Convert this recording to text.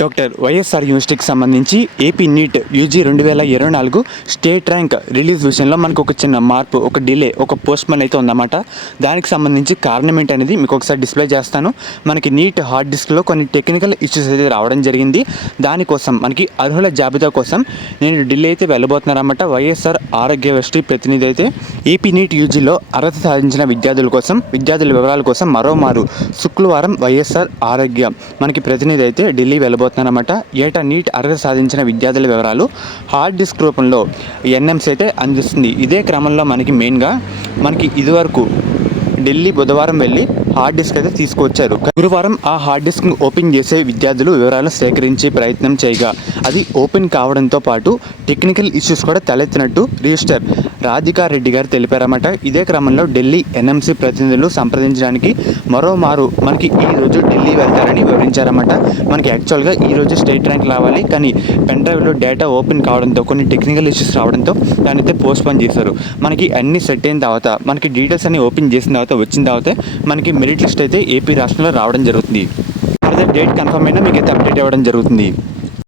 Doctor YSR యూనివర్సిటీకి సంబంధించి AP NEET UG 2024 state rank release విషయంలో మనకు ఒక చిన్న మార్పు, ఒక డిలే, ఒక పోస్ట్‌పోన్ అయితే ఉందన్నమాట. దానికి సంబంధించి కారణం ఏంటనేది మీకు ఒకసారి డిస్ప్లే చేస్తాను. మనకి నీట్ హార్డ్ డిస్క్లో కొన్ని టెక్నికల్ ఇష్యూస్ అయితే రావడం జరిగింది. దానికోసం మనకి అర్హుల జాబితా కోసం నేను ఢిల్లీ అయితే వెళ్ళబోతున్నానన్నమాట. వైఎస్ఆర్ ఆరోగ్య యూనివర్సిటీ ప్రతినిధి అయితే ఏపీ నీట్ యూజీలో అర్హత సాధించిన విద్యార్థుల వివరాల కోసం మరోమారు శుక్రవారం వైఎస్ఆర్ ఆరోగ్య మనకి ప్రతినిధి అయితే ఢిల్లీ వెళ్ళబోతున్నానమాట. ఏటా నీట్ అర్హత సాధించిన విద్యార్థుల వివరాలు హార్డ్ డిస్క్ రూపంలో ఎన్ఎంసీ అయితే అందిస్తుంది. ఇదే క్రమంలో మనకి ఇదివరకు ఢిల్లీ బుధవారం వెళ్ళి హార్డ్ డిస్క్ అయితే తీసుకొచ్చారు. గురువారం ఆ హార్డ్ డిస్క్ను ఓపెన్ చేసే విద్యార్థులు వివరాలను సేకరించే ప్రయత్నం చేయగా అది ఓపెన్ కావడంతో పాటు టెక్నికల్ ఇష్యూస్ కూడా తలెత్తినట్టు రిజిస్టర్ రాధికా రెడ్డి గారు తెలిపారన్నమాట. ఇదే క్రమంలో ఢిల్లీ ఎన్ఎంసీ ప్రతినిధులు సంప్రదించడానికి మరోమారు మనకి ఈరోజు ఢిల్లీ వెళ్తారని వివరించారన్నమాట. మనకి యాక్చువల్గా ఈరోజు స్టేట్ ర్యాంక్ రావాలి, కానీ పెన్ డ్రైవ్లో డేటా ఓపెన్ కావడంతో కొన్ని టెక్నికల్ ఇష్యూస్ రావడంతో దాన్ని అయితే పోస్ట్పోన్ చేశారు. మనకి అన్ని సెట్ అయిన తర్వాత మనకి డీటెయిల్స్ అన్ని ఓపెన్ చేసిన తర్వాత వచ్చిన తర్వాత మనకి మెరిట్ లిస్ట్ అయితే ఏపీ రాష్ట్రంలో రావడం జరుగుతుంది. అదే డేట్ కన్ఫర్మ్ అయినా మీకు అయితే అప్డేట్ అవ్వడం జరుగుతుంది.